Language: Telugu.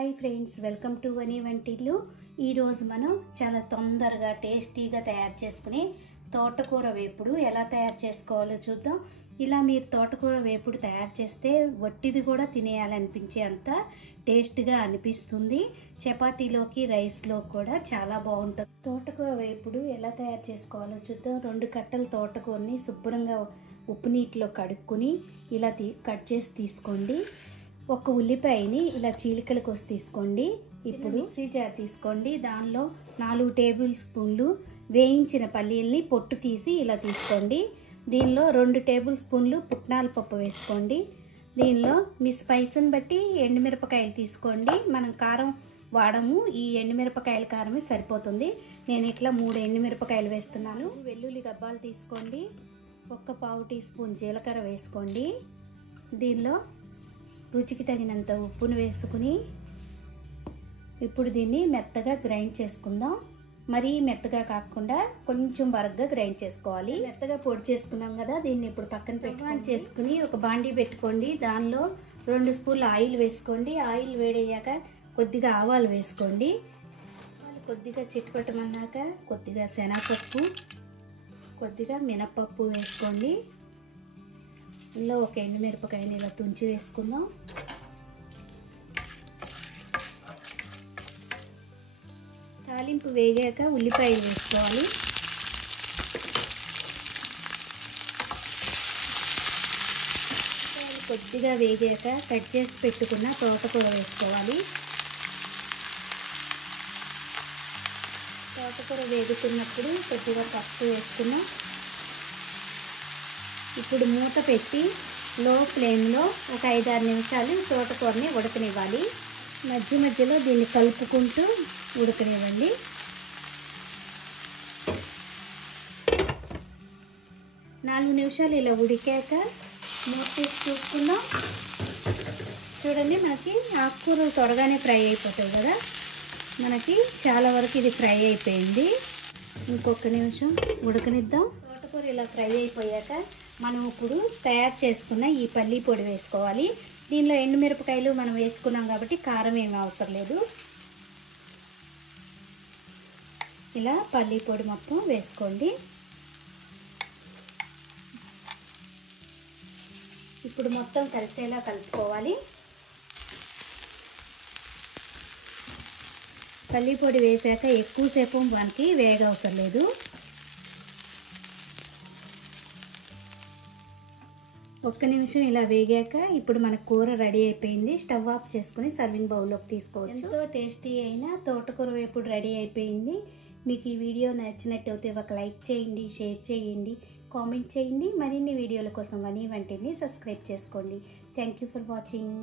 హాయ్ ఫ్రెండ్స్, వెల్కమ్ టు వని వంటిల్లు. ఈరోజు మనం చాలా తొందరగా టేస్టీగా తయారు చేసుకునే తోటకూర వేపుడు ఎలా తయారు చేసుకోవాలో చూద్దాం. ఇలా మీరు తోటకూర వేపుడు తయారు చేస్తే వట్టిది కూడా తినేయాలనిపించే అంత టేస్ట్గా అనిపిస్తుంది. చపాతీలోకి రైస్లో కూడా చాలా బాగుంటుంది. తోటకూర వేపుడు ఎలా తయారు చేసుకోవాలో చూద్దాం. 2 కట్టలు తోటకూరని శుభ్రంగా ఉప్పు నీటిలో కడుక్కుని ఇలా కట్ చేసి తీసుకోండి. ఒక ఉల్లిపాయని ఇలా చీలికలు కోసి తీసుకోండి. ఇప్పుడు మిక్సీ జార్ తీసుకోండి. దానిలో 4 టేబుల్ స్పూన్లు వేయించిన పల్లీల్ని పొట్టు తీసి ఇలా తీసుకోండి. దీనిలో 2 టేబుల్ స్పూన్లు పుట్నాల పప్పు వేసుకోండి. దీనిలో మీ స్పైస్ని బట్టి ఎండుమిరపకాయలు తీసుకోండి. మనం కారం వాడము, ఈ ఎండుమిరపకాయల కారమే సరిపోతుంది. నేను ఇట్లా 3 ఎండుమిరపకాయలు వేస్తున్నాను. వెల్లుల్లి గబ్బాలు తీసుకోండి. 1/4 టీ స్పూన్ జీలకర్ర వేసుకోండి. దీనిలో రుచికి తగినంత ఉప్పును వేసుకుని ఇప్పుడు దీన్ని మెత్తగా గ్రైండ్ చేసుకుందాం. మరీ మెత్తగా కాకుండా కొంచెం బరగ్గా గ్రైండ్ చేసుకోవాలి. మెత్తగా పొడి చేసుకున్నాం కదా, దీన్ని ఇప్పుడు పక్కన పెట్టుకొని చేసుకుని ఒక బాండీ పెట్టుకోండి. దానిలో 2 స్పూన్ల ఆయిల్ వేసుకోండి. ఆయిల్ వేడయ్యాక కొద్దిగా ఆవాలు వేసుకోండి. కొద్దిగా చిట్టుపట్టమన్నాక కొద్దిగా శనగపప్పు, కొద్దిగా మినపప్పు వేసుకోండి. ఇందులో ఒక ఎండుమిరపకాయని ఇలా తుంచి వేసుకుందాం. తాలింపు వేగాక ఉల్లిపాయలు వేసుకోవాలి. కొద్దిగా వేగాక కట్ చేసి పెట్టుకున్న తోటకూర వేసుకోవాలి. తోటకూర వేగుతున్నప్పుడు కొద్దిగా పసుపు వేసుకున్నాం. ఇప్పుడు మూత పెట్టి లో ఫ్లేమ్లో ఒక 5-6 నిమిషాలు తోటకూరని ఉడకనివ్వాలి. మధ్య మధ్యలో దీన్ని కలుపుకుంటూ ఉడకనివ్వండి. నాలుగు నిమిషాలు ఇలా ఉడికాక మూత తీసి చూసుకుందాం. చూడండి, మనకి ఆకుకూరలు త్వరగానే ఫ్రై అయిపోతాయి కదా. మనకి చాలా వరకు ఇది ఫ్రై అయిపోయింది. ఇంకొక నిమిషం ఉడకనిద్దాం. తోటకూర ఇలా ఫ్రై అయిపోయాక మనం ఇప్పుడు తయారు చేసుకున్న ఈ పల్లీ పొడి వేసుకోవాలి. దీనిలో ఎండుమిరపకాయలు మనం వేసుకున్నాం కాబట్టి కారం ఏమీ అవసరం లేదు. ఇలా పల్లీ పొడి మొత్తం వేసుకోండి. ఇప్పుడు మొత్తం కలిసేలా కలుపుకోవాలి. పల్లీ పొడి వేసాక ఎక్కువసేపు మనకి వేగవసరం లేదు. ఒక్క నిమిషం ఇలా వేగాక ఇప్పుడు మన కూర రెడీ అయిపోయింది. స్టవ్ ఆఫ్ చేసుకుని సర్వింగ్ బౌల్లోకి తీసుకోవచ్చు. ఎంతో టేస్టీ అయిన తోటకూర వేపుడు రెడీ అయిపోయింది. మీకు ఈ వీడియో నచ్చినట్టయితే ఒక లైక్ చేయండి, షేర్ చేయండి, కామెంట్ చేయండి. మరిన్ని వీడియోల కోసం వని వంటిల్ని సబ్స్క్రైబ్ చేసుకోండి. Thank you for watching.